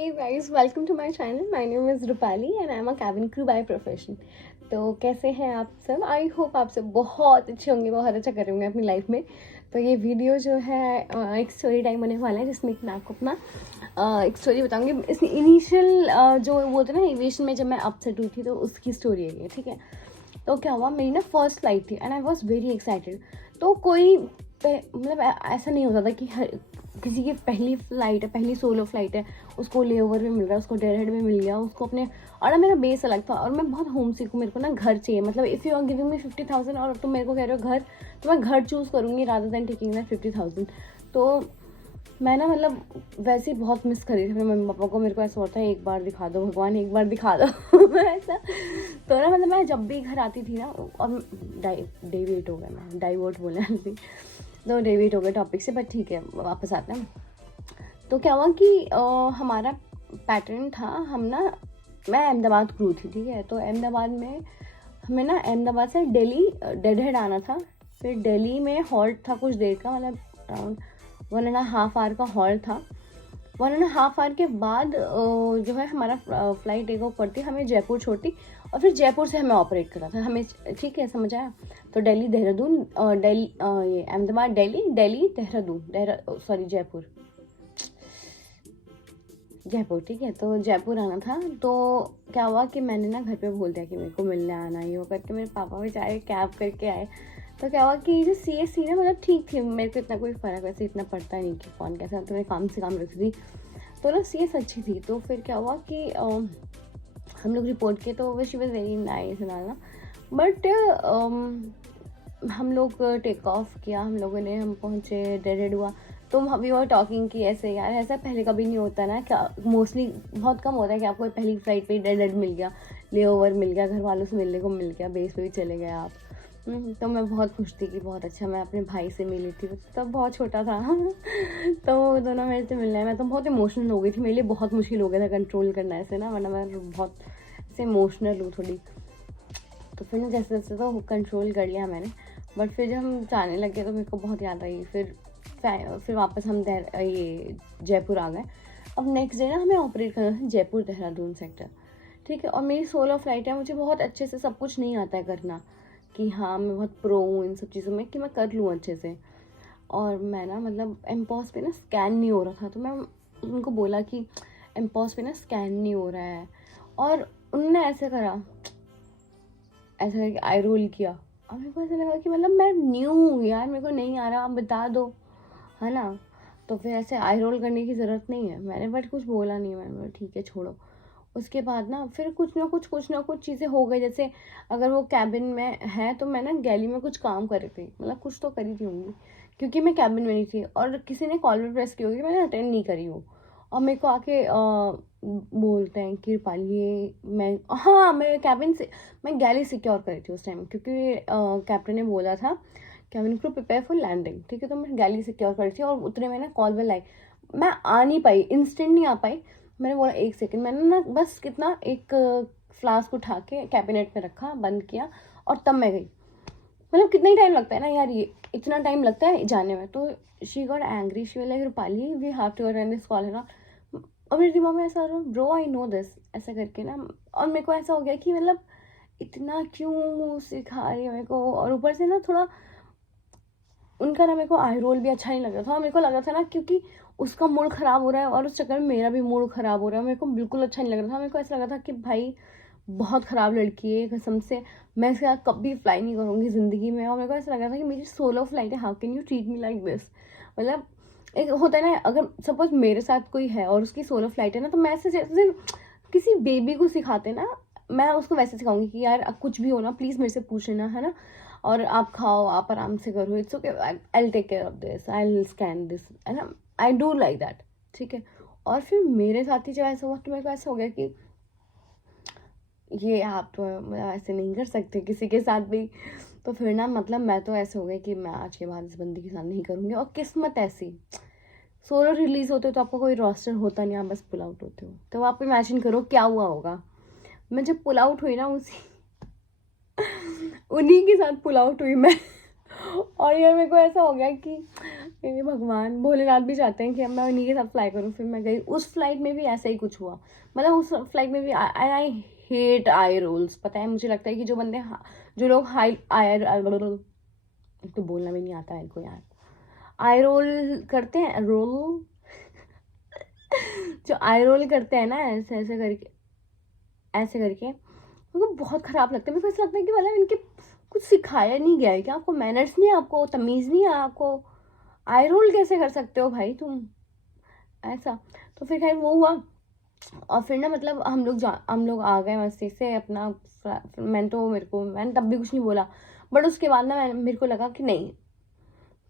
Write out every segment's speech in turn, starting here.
Hey guys, welcome to my channel. My name is Rupali and I'm a cabin crew by profession. तो कैसे हैं आप सब? I hope आप सब बहुत अच्छे होंगे, बहुत अच्छा कर रहे होंगे अपनी लाइफ में. तो ये वीडियो जो है एक स्टोरी टाइम होने वाला है जिसमें मैं आपको अपना एक स्टोरी बताऊंगी. इस इनिशियल जो वो था ना एविएशन में जब मैं अपसेट हुई थी तो उसकी स्टोरी है ये. ठीक है, तो क्या हुआ, मेरी ना फर्स्ट फ्लाइट थी and I was very excited. तो कोई मतलब ऐसा नहीं होता था कि हर किसी की पहली फ्लाइट है, पहली सोलो फ्लाइट है, उसको ले ओवर में मिल रहा है, उसको डेड हेड में मिल गया, उसको अपने. और ना मेरा बेस अलग था और मैं बहुत होम सिक हूँ, मेरे को ना घर चाहिए. मतलब if you are giving me 50,000 और तुम मेरे को कह रहे हो घर, तो मैं घर चूज़ करूँगी रादर देन टेकिंग दैट 50,000. तो मैं ना मतलब वैसे ही बहुत मिस कर रही थी अपने मम्मी पापा को. मेरे को ऐसा होता है एक बार दिखा दो भगवान, एक बार दिखा दो मैं ऐसा. तो ना मतलब मैं जब भी घर आती थी ना, और डेविएट हो गया, मैं डाइवर्ट बोलने वाली थी, तो डेविएट हो गए टॉपिक से, बट ठीक है वापस आते हैं. तो क्या हुआ कि हमारा पैटर्न था, हम ना, मैं अहमदाबाद क्रू थी. ठीक है, तो अहमदाबाद में हमें ना अहमदाबाद से दिल्ली डेड हेड आना था. फिर दिल्ली में हॉल्ट था कुछ देर का, मतलब अराउंड 1.5 आवर का हॉल्ट था. 1.5 आवर के बाद जो है हमारा फ्लाइट टेक ऑफ करती, हमें जयपुर छोड़ती और फिर जयपुर से हमें ऑपरेट करा था हमें. ठीक है, समझ आया. तो दिल्ली देहरादून, दिल्ली ये अहमदाबाद दिल्ली, दिल्ली देहरादून, सॉरी जयपुर. ठीक है, तो जयपुर आना था. तो क्या हुआ कि मैंने ना घर पे बोल दिया कि मेरे को मिलने आना, ये वो करके. मेरे पापा बेचारे कैब करके आए. तो क्या हुआ कि जो CSC ना, मतलब ठीक थी, मेरे को इतना कोई फ़र्क वैसे इतना पड़ता नहीं कि कौन कैसा, तो मैं काम से काम रखती थी. तो ना CS अच्छी थी. तो फिर क्या हुआ कि हम लोग रिपोर्ट किए, तो शी वॉज वेरी नाइस ना. बट हम लोग टेक ऑफ किया, हम लोगों ने, हम पहुँचे, डेड हुआ. तो वी वर टॉकिंग कि ऐसे यार ऐसा पहले कभी नहीं होता ना, क्या मोस्टली बहुत कम होता है कि आपको पहली फ्लाइट पे डेड मिल गया, ले ओवर मिल गया, घर वालों से मिलने को मिल गया, बेस पे भी चले गए आप. तो मैं बहुत खुश थी कि बहुत अच्छा. मैं अपने भाई से मिली थी, तब बहुत छोटा था तो वो दोनों मेरे से मिलना है. मैं तो बहुत इमोशनल हो गई थी, मेरे लिए बहुत मुश्किल हो गया था कंट्रोल करना ऐसे ना, वरना मैं बहुत ऐसे इमोशनल हूँ थोड़ी. तो फिर ना जैसे जैसे तो कंट्रोल कर लिया मैंने. बट फिर जब हम जाने लगे तो मेरे को बहुत याद आई. फिर वापस हम ये जयपुर आ गए. अब नेक्स्ट डे ना हमें ऑपरेट करना था जयपुर देहरादून सेक्टर. ठीक है, और मेरी सोलो फ्लाइट है, मुझे बहुत अच्छे से सब कुछ नहीं आता है करना, कि हाँ मैं बहुत प्रो हूँ इन सब चीज़ों में कि मैं कर लूँ अच्छे से. और मैं ना मतलब एमपॉस पे ना स्कैन नहीं हो रहा था, तो मैं उनको बोला कि एमपॉस पे ना स्कैन नहीं हो रहा है. और उन्होंने ऐसे करा, ऐसा करके आई रोल किया. और मेरे को ऐसा लगा कि मतलब मैं न्यू हूँ यार, मेरे को नहीं आ रहा, आप बता दो, है ना. तो फिर ऐसे आई रोल करने की ज़रूरत नहीं है. मैंने बट कुछ बोला नहीं, मैंने बोला ठीक है छोड़ो. उसके बाद ना फिर कुछ ना कुछ चीज़ें हो गई. जैसे अगर वो कैबिन में है तो मैं ना गैली में कुछ काम कर रही थी, मतलब कुछ तो करी थी होंगी, क्योंकि मैं कैबिन में नहीं थी. और किसी ने कॉल पर प्रेस की होगी, मैंने अटेंड नहीं करी हो. और मेरे को आके बोलते हैं कि रूपाली ये मैं, हाँ मैं कैबिन से, मैं गैली सिक्योर करी थी उस टाइम, क्योंकि कैप्टन ने बोला था cabin crew prepare for landing. ठीक है, तो मैं गैली सिक्योर करी थी. और उतने में ना कॉल बेल आई. मैं आ नहीं पाई, इंस्टेंट नहीं आ पाई. मैंने बोला एक सेकंड, मैंने ना बस कितना एक फ्लास्क उठा के कैबिनेट में रखा, बंद किया, और तब मैं गई. मतलब कितना ही टाइम लगता है ना यार, ये इतना टाइम लगता है जाने में. तो she got angry, she like Rupali we have to attend this call, है ना. और मेरे दिमाग में ऐसा रहा, ब्रो आई नो दिस, ऐसा करके ना. और मेरे को ऐसा हो गया कि मतलब इतना क्यों सिखा रही है मेरे को. और ऊपर से ना थोड़ा उनका ना मेरे को आई रोल भी अच्छा नहीं लग रहा था. और मेरे को लगा था ना क्योंकि उसका मूड ख़राब हो रहा है और उस चक्कर में मेरा भी मूड ख़राब हो रहा है, मेरे को बिल्कुल अच्छा नहीं लग रहा था. मेरे को ऐसा लगा था कि भाई बहुत ख़राब लड़की है कसम से, मैं इसके साथ कभी फ्लाई नहीं करूँगी ज़िंदगी में. और मेरे को ऐसा लगा था कि मेरी सोलो फ्लाइट है, how can you treat me like this. मतलब एक होता है ना, अगर सपोज मेरे साथ कोई है और उसकी सोलो फ्लाइट है ना, तो मैं ऐसे जैसे किसी बेबी को सिखाते ना, मैं उसको वैसे सिखाऊंगी कि यार अब कुछ भी हो ना प्लीज़ मेरे से पूछ लेना, है ना. और आप खाओ, आप आराम से करो, it's okay, I will take care of this, I will scan this, है ना. I do like that. ठीक है. और फिर मेरे साथ ही जब ऐसा हुआ तो मेरे को ऐसा हो गया कि ये आप तो ऐसे नहीं कर सकते किसी के साथ भी. तो फिर ना मतलब मैं तो ऐसे हो गई कि मैं आज के बाद इस बंदी के साथ नहीं करूँगी. और किस्मत ऐसी, सोलो रिलीज होते हो तो आपका कोई रोस्टर होता नहीं, आप बस पुल आउट होते हो. तो आप इमेजिन करो क्या हुआ होगा. मैं जब पुल आउट हुई ना, उसी उन्हीं के साथ पुल आउट हुई मैं. और ये मेरे को ऐसा हो गया कि हे भगवान, भोलेनाथ भी चाहते हैं कि अब मैं उन्हीं के साथ फ्लाई करूँ। फिर मैं गई, उस फ्लाइट में भी ऐसा ही कुछ हुआ। मतलब उस फ्लाइट में भी आई हेट आई रोल्स। पता है, मुझे लगता है कि जो लोग हाई आई, तो बोलना भी नहीं आता है को यार, आई रोल करते हैं, रोल जो आई रोल करते हैं ना, ऐसे ऐसे करके मेरे को बहुत खराब लगता है। मेरे को ऐसा लगता है कि मतलब इनके कुछ सिखाया नहीं गया है क्या? आपको मैनर्स नहीं है, आपको तमीज़ नहीं है, आपको आई रोल कैसे कर सकते हो भाई तुम ऐसा। तो फिर खैर वो हुआ, और फिर ना मतलब हम लोग आ गए मस्ती से अपना। मैंने तब भी कुछ नहीं बोला, बट उसके बाद ना मेरे को लगा कि नहीं,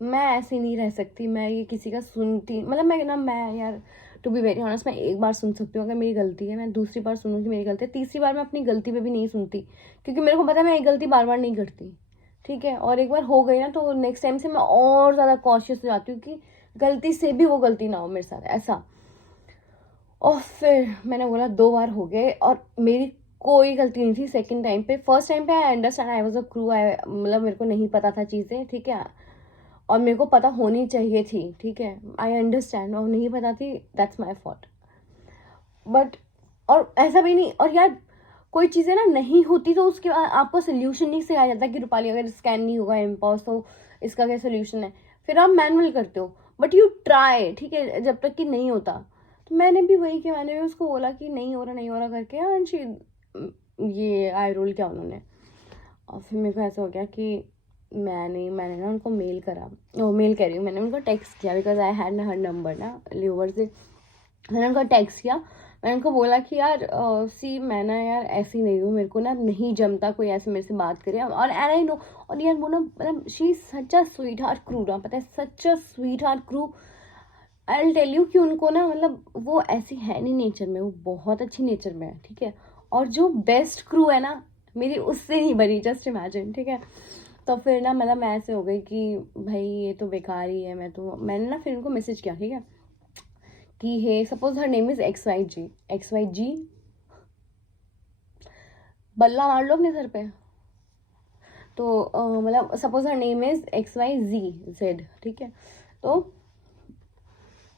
मैं ऐसे नहीं रह सकती। मैं ये किसी का सुनती, मतलब मैं यार, टू बी वेरी ऑनेस्ट, मैं एक बार सुन सकती हूँ अगर मेरी गलती है, मैं दूसरी बार सुनूँगी मेरी गलती है, तीसरी बार मैं अपनी गलती पे भी नहीं सुनती, क्योंकि मेरे को पता है मैं एक गलती बार बार नहीं करती। ठीक है, और एक बार हो गई ना तो नेक्स्ट टाइम से मैं और ज़्यादा कॉशियस हो जाती हूँ कि गलती से भी वो गलती ना हो मेरे साथ ऐसा। और फिर मैंने बोला 2 बार हो गए और मेरी कोई गलती नहीं थी सेकंड टाइम पे। फर्स्ट टाइम पे I understand, I was a crew, मतलब मेरे को नहीं पता था चीज़ें, ठीक है, और मेरे को पता होनी चाहिए थी, ठीक है, आई अंडरस्टैंड, और नहीं पता थी, दैट्स माई फॉल्ट। बट और ऐसा भी नहीं, और यार कोई चीज़ें ना नहीं होती तो उसके बाद आपको सोल्यूशन नहीं सिखाया जाता कि रूपाली अगर स्कैन नहीं होगा इम्पॉस तो इसका क्या सोल्यूशन है। फिर आप मैनुअल करते हो, बट यू ट्राई, ठीक है, जब तक कि नहीं होता। तो मैंने भी वही किया, मैंने भी उसको बोला कि नहीं हो रहा नहीं हो रहा करके, एंड शी, ये आई रोल किया उन्होंने। और फिर मेरे को ऐसा हो गया कि मैंने ना उनको मेल करा, वो मेल कह रही हूँ, मैंने उनको टेक्स्ट किया, because I had her number ना ल्यूवर से। मैंने उनको टेक्स्ट किया, मैंने उनको बोला कि यार सी मैं ना यार ऐसी नहीं हूँ, मेरे को ना नहीं जमता कोई ऐसे मेरे से बात करे, और एंड आई नो। और यार वो ना मतलब she such a sweetheart crew ना, पता है, such a sweetheart crew. I will tell you कि उनको ना मतलब वो ऐसी है नहीं नेचर में, वो बहुत अच्छी नेचर में है, ठीक है। और जो बेस्ट क्रू है ना मेरी, उससे नहीं बनी, जस्ट इमेजिन, ठीक है। तो फिर ना मतलब मैं ऐसे हो गई कि भाई ये तो बेकार ही है। मैंने ना फिर उनको मैसेज किया, ठीक है, कि hey suppose her name is XYG, बल्ला मार लो अपने सर पे। तो मतलब suppose her name is XYZ, ठीक है, तो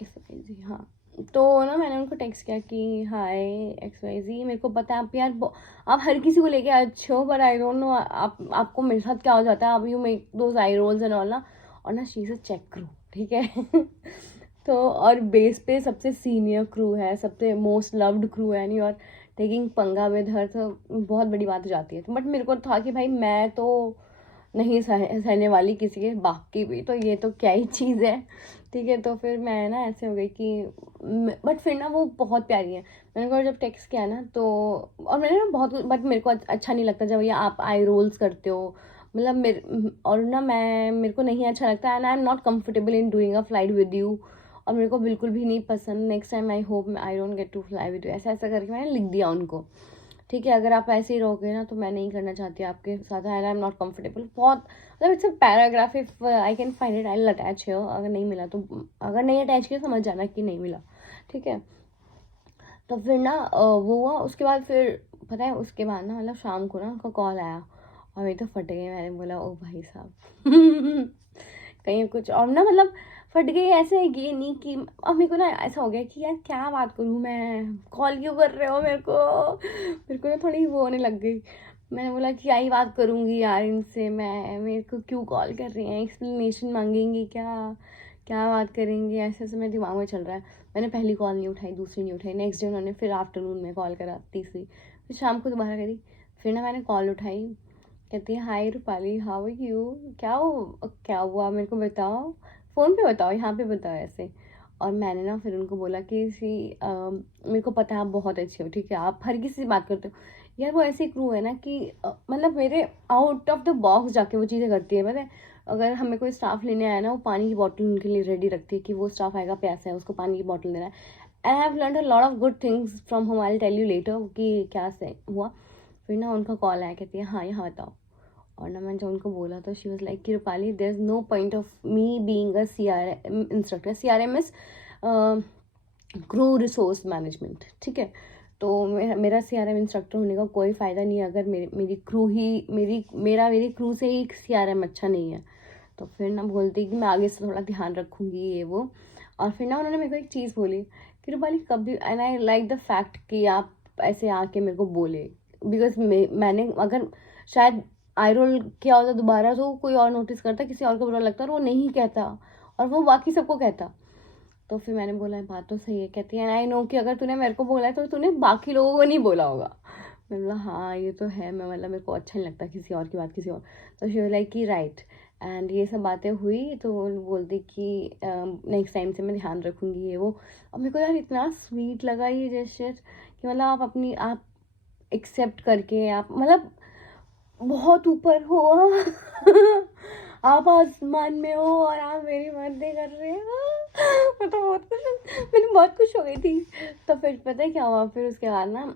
XYZ, हाँ। तो ना मैंने उनको टेक्स्ट किया कि हाय XYZ, मेरे को पता है आप यार आप हर किसी को लेके अच्छे हो, पर आई डोंट नो आपको मेरे साथ क्या हो जाता है, अब you make those eye rolls and all ना। और ना शी से चेक करो, ठीक है। तो और बेस पे सबसे सीनियर क्रू है, सबसे मोस्ट लव्ड क्रू है नहीं, और टेकिंग पंगा विद हर तो बहुत बड़ी बात हो जाती है। बट मेरे को था कि भाई मैं तो नहीं सहने वाली किसी के बाप की भी, तो ये तो क्या ही चीज़ है, ठीक है। तो फिर मैं ना ऐसे हो गई कि बट फिर ना वो बहुत प्यारी है। मैंने को जब टेक्स्ट किया ना तो, और मैंने ना बहुत, बट मेरे को अच्छा नहीं लगता जब ये आप आई रोल्स करते हो, मतलब और ना मेरे को नहीं अच्छा लगता, and I am not comfortable in doing a flight with you. और मेरे को बिल्कुल भी नहीं पसंद, next time I hope I don't get to fly with you, ऐसा ऐसा करके मैंने लिख दिया उनको, ठीक है। अगर आप ऐसे ही रहोगे ना तो मैं नहीं करना चाहती आपके साथ, and I am not comfortable. बहुत मतलब it's a paragraph, if I can find it I will attach here, अगर नहीं मिला तो, अगर नहीं अटैच किया समझ जाना कि नहीं मिला, ठीक है। तो फिर ना वो हुआ, उसके बाद फिर पता है उसके बाद ना मतलब शाम को ना उनका कॉल आया, और मैं तो फट गई। मैंने बोला ओ भाई साहब, कहीं कुछ और ना, मतलब फट गई ऐसे, ये नहीं कि, अब मेरे को ना ऐसा हो गया कि यार क्या बात करूँ मैं, कॉल क्यों कर रहे हो मेरे को ना थोड़ी वो होने लग गई। मैंने बोला कि क्या ही बात करूँगी यार इनसे मैं, मेरे को क्यों कॉल कर रही हैं, एक्सप्लेनेशन मांगेंगी क्या, क्या बात करेंगे, ऐसे ऐसे मेरे दिमाग में चल रहा है। मैंने पहली कॉल नहीं उठाई, दूसरी नहीं उठाई, नेक्स्ट डे उन्होंने फिर आफ्टरनून में कॉल करा, तीसरी, फिर शाम को दोबारा करी। फिर ना मैंने कॉल उठाई, कहती है हाय रूपाली हाउ आर यू, क्या हुआ मेरे को बताओ, फ़ोन पे बताओ, यहाँ पे बताओ ऐसे। और मैंने ना फिर उनको बोला कि मेरे को पता है आप बहुत अच्छे हो, ठीक है, आप हर किसी से बात करते हो। यार वो ऐसी क्रू है ना कि मतलब मेरे आउट ऑफ द बॉक्स जाके वो चीज़ें करती है, पता है। अगर हमें कोई स्टाफ लेने आया ना, वो पानी की बॉटल उनके लिए रेडी रखती है कि वो स्टाफ आएगा प्यासा है, उसको पानी की बॉटल देना है। I have learn a lot of good things from home, I will tell you later कि क्या से हुआ। फिर ना उनका कॉल आया, कहती है हाँ यहाँ बताओ। और ना मैंने जब उनको बोला तो शी वाज लाइक कि Rupali there is no point of me being a CRM instructor, CRM is crew resource management, ठीक है। तो मेरा CRM इंस्ट्रक्टर होने का कोई फ़ायदा नहीं है अगर मेरी क्रू ही मेरी क्रू से ही CRM अच्छा नहीं है। तो फिर ना बोलती कि मैं आगे से थोड़ा ध्यान रखूँगी ये वो। और फिर ना उन्होंने मेरे को एक चीज़ बोली कि रूपाली कभी, and I like the fact कि आप ऐसे आके मेरे को बोले, बिकॉज मैंने अगर शायद आई रोल किया होता दोबारा तो कोई और नोटिस करता, किसी और को बुरा लगता और वो नहीं कहता और वो बाकी सबको कहता। तो फिर मैंने बोला बात तो सही है। कहती है आई नो कि अगर तूने मेरे को बोला है तो तूने बाकी लोगों को नहीं बोला होगा। मैंने बोला हाँ ये तो है, मैं मतलब मेरे को अच्छा नहीं लगता किसी और की बात किसी और। तो शी वाज लाइक कि राइट। एंड ये सब बातें हुई तो वो बोलती कि नेक्स्ट टाइम से मैं ध्यान रखूँगी ये वो। और मेरे को यार इतना स्वीट लगा ये जेस्चर कि मतलब आप एक्सेप्ट करके आप मतलब बहुत ऊपर हो आप आसमान में हो और आप मेरी बातें कर रहे हो। मैं तो बहुत खुश, मैंने बहुत खुश हो गई थी। तो फिर पता है क्या हुआ, फिर उसके बाद ना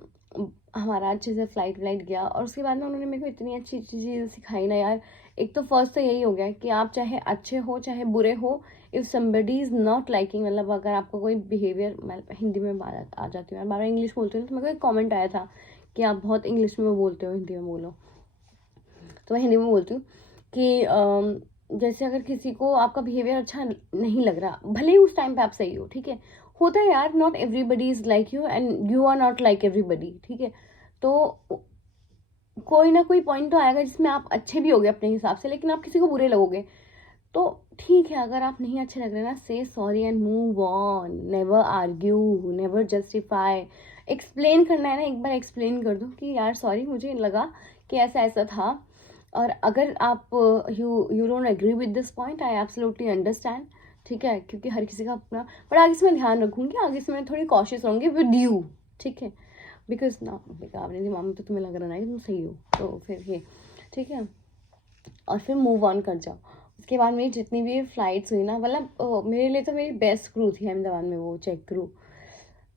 हमारा अच्छे से फ्लाइट गया और उसके बाद ना उन्होंने मेरे को इतनी अच्छी अच्छी चीज़ सिखाई ना यार। एक तो फर्स्ट तो यही हो गया कि आप चाहे अच्छे हो चाहे बुरे हो, if somebody is not liking, मतलब अगर आपका कोई बिहेवियर, मैं हिंदी में बात आ जाती हूँ यार, बार इंग्लिश बोलती हूँ तो मेरे को एक कॉमेंट आया था कि आप बहुत इंग्लिश में बोलते हो, हिंदी में बोलो। तो मैं हिंदी में बोलती हूँ कि जैसे अगर किसी को आपका बिहेवियर अच्छा नहीं लग रहा, भले ही उस टाइम पे आप सही हो, ठीक है, होता है यार, not everybody is like you and you are not like everybody, ठीक है। तो कोई ना कोई पॉइंट तो आएगा जिसमें आप अच्छे भी होगे अपने हिसाब से, लेकिन आप किसी को बुरे लगोगे। तो ठीक है, अगर आप नहीं अच्छे लग रहे ना, से sorry and move on, never argue, never justify. Explain करना है ना, एक बार एक्सप्लेन कर दो कि यार सॉरी, मुझे लगा कि ऐसा ऐसा था। और अगर आप you don't agree with this point, I absolutely understand, ठीक है, क्योंकि हर किसी का अपना, पर आगे से मैं ध्यान रखूँगी, आगे से मैं थोड़ी कॉशियस रहूँगी विद यू, ठीक है, बिकॉज ना आपने दिमाग में तो तुम्हें लग रहा है कि तुम सही हो, तो फिर ये ठीक है। और फिर मूव ऑन कर जाओ। उसके बाद मेरी जितनी भी फ्लाइट्स हुई ना, मतलब मेरे लिए तो मेरी बेस्ट क्रू थी अहमदाबाद में, वो check crew,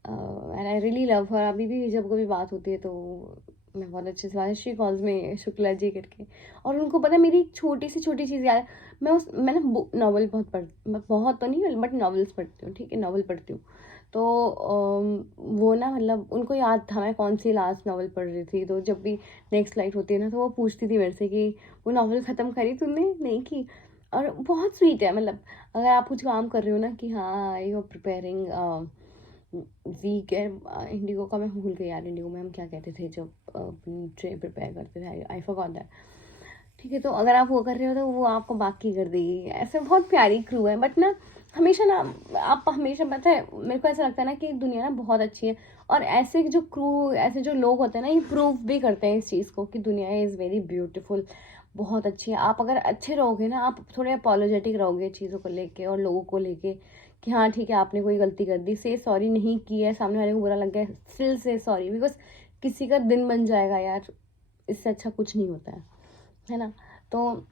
and I really love her. अभी भी जब कभी बात होती है तो मैं बहुत अच्छे से बात, शी कॉल्स में शुक्ला जी करके। और उनको पता है मेरी छोटी सी छोटी चीज़ याद है। मैंने नॉवल बहुत तो नहीं, बट नॉवेल्स पढ़ती हूँ, ठीक है, नॉवल पढ़ती हूँ। तो वो ना मतलब उनको याद था मैं कौन सी लास्ट नॉवल पढ़ रही थी। तो जब भी नेक्स्ट फ्लाइट होती है ना, तो वो पूछती थी मेरे से कि वो नॉवल ख़त्म करी तुमने, नहीं की। और बहुत स्वीट है, मतलब अगर आप कुछ काम कर रहे हो ना कि हाँ यू आर प्रिपेयरिंग वीक है, इंडिगो का मैं भूल गई यार, इंडिगो में हम क्या कहते थे जब ट्रेन प्रिपेयर करते थे, आई फॉरगॉट दैट, ठीक है। तो अगर आप वो कर रहे हो तो वो आपको बाकी कर देगी। ऐसे बहुत प्यारी क्रू है, बट ना हमेशा ना, आप हमेशा, पता है मेरे को ऐसा लगता है ना कि दुनिया ना बहुत अच्छी है। और ऐसे जो क्रू, ऐसे जो लोग होते हैं ना, ये प्रूव भी करते हैं इस चीज़ को कि दुनिया इज़ वेरी ब्यूटीफुल, बहुत अच्छी है। आप अगर अच्छे रहोगे ना, आप थोड़े अपोलोजेटिक रहोगे चीज़ों को लेके और लोगों को लेके कि हाँ ठीक है आपने कोई गलती कर दी, से सॉरी, नहीं की है, सामने वाले को बुरा लग गया, स्टिल से सॉरी, बिकॉज किसी का दिन बन जाएगा यार, इससे अच्छा कुछ नहीं होता है ना। तो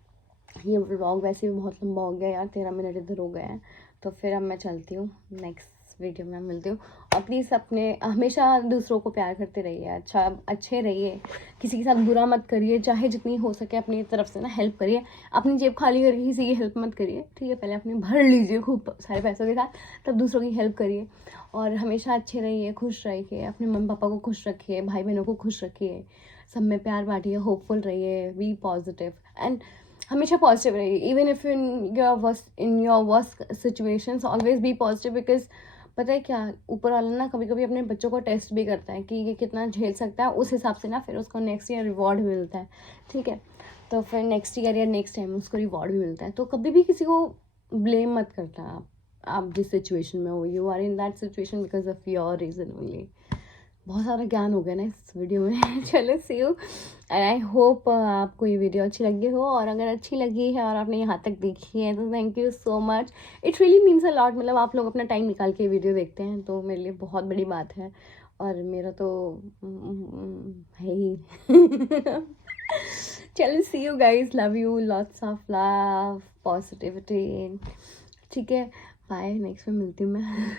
ये व्लॉग वैसे भी बहुत लंबा हो गया यार, 13 मिनट इधर हो गए हैं। तो फिर अब मैं चलती हूँ, नेक्स्ट वीडियो में मिलती हूँ। और प्लीज़ अपने हमेशा दूसरों को प्यार करते रहिए, अच्छे रहिए, किसी के साथ बुरा मत करिए, चाहे जितनी हो सके अपनी तरफ से ना हेल्प करिए। अपनी जेब खाली करके किसी की हेल्प मत करिए, ठीक है, पहले अपनी भर लीजिए खूब सारे पैसों के साथ, तब दूसरों की हेल्प करिए। और हमेशा अच्छे रहिए, खुश रहिए, अपने मम्मी पापा को खुश रखिए, भाई बहनों को खुश रखिए, सब में प्यार बांटिए, होपफुल रहिए, बी पॉजिटिव, एंड हमेशा पॉजिटिव रहिए। Even if in your worst situations, always be positive, because पता है क्या, ऊपर वाला ना कभी कभी अपने बच्चों को टेस्ट भी करता है कि ये कितना झेल सकता है, उस हिसाब से ना फिर उसको नेक्स्ट ईयर रिवॉर्ड भी मिलता है, ठीक है। तो फिर नेक्स्ट ईयर या नेक्स्ट टाइम उसको रिवॉर्ड भी मिलता है। तो कभी भी किसी को ब्लेम मत करता आप जिस सिचुएशन में हो, you are in that situation because of your reason only. बहुत सारा ज्ञान हो गया ना इस वीडियो में। चलो see you, and I hope आपको ये वीडियो अच्छी लगी हो, और अगर अच्छी लगी है और आपने यहाँ तक देखी है तो thank you so much, it really means a lot. मतलब आप लोग अपना टाइम निकाल के वीडियो देखते हैं तो मेरे लिए बहुत बड़ी बात है, और मेरा तो है ही। चलो see you guys, love you, lots of love, positivity, ठीक है, बाय, नेक्स्ट में मिलती हूँ मैं।